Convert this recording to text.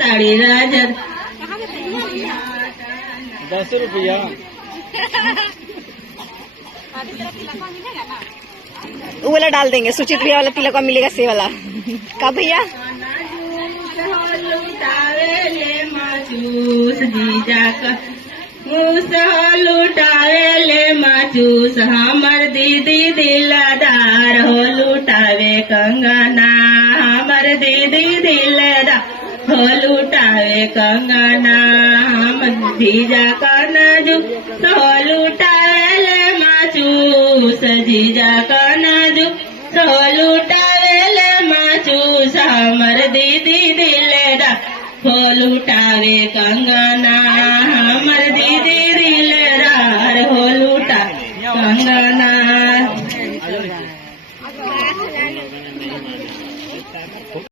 ताड़ी राजर 10 रुपया। वो वाला डाल देंगे, सुचित भैया वाला तिलक मिलेगा से वाला का भैया। लुटावे ले माचूस हमर दीदी दिलदार हो लुटावे कंगना हमर दीदी दिलदार हो लुटावे कंगना हमर जीजा कनजू हो लुटावे ले माचूस जीजा कनजू हो लुटावे ले माचूस हमर दीदी दिलदार हो लुटावे कंगना हमर दीदी